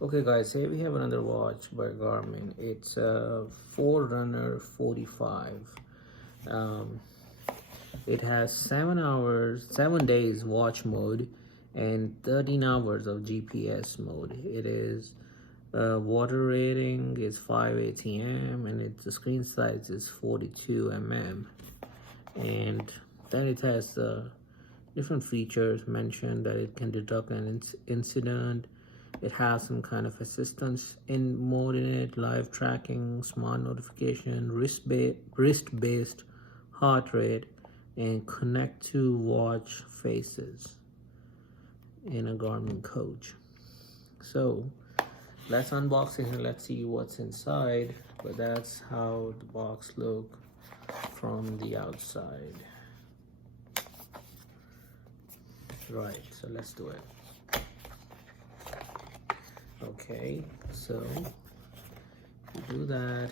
Okay guys, here we have another watch by Garmin. It's a Forerunner 45. Um, it has 7 days watch mode and 13 hours of GPS mode. It is water rating is 5 ATM and the screen size is 42 mm. And then it has different features mentioned that it can detect an incident. It has some kind of assistance in mode in it, live tracking, smart notification, wrist-based heart rate, and connect to watch faces in a Garmin coach. So let's unbox it and let's see what's inside. But that's how the box look from the outside. Right, so let's do it. Okay, so you do that.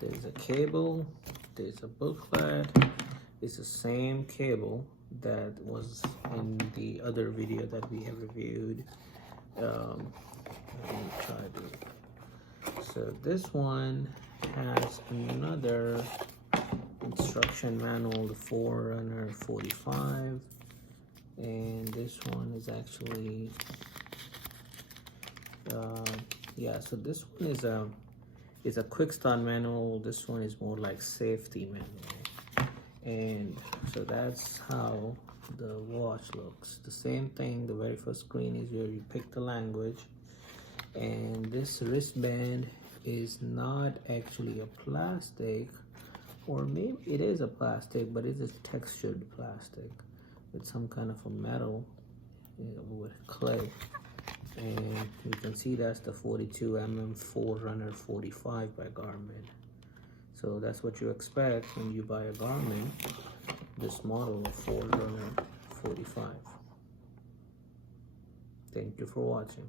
There's a cable, there's a booklet. It's the same cable that was in the other video that we have reviewed. Let me try to. So this one has another instruction manual, the Forerunner 45, and this one is actually yeah, so this one is a quick start manual. This one is more like safety manual. And so that's how the watch looks. The same thing, the very first screen is where you pick the language. And this wristband is not actually a plastic, or maybe it is a plastic, but it's a textured plastic with some kind of a metal, with clay. And you can see that's the 42 mm Forerunner 45 by Garmin. So that's what you expect when you buy a Garmin, this model of Forerunner 45. Thank you for watching.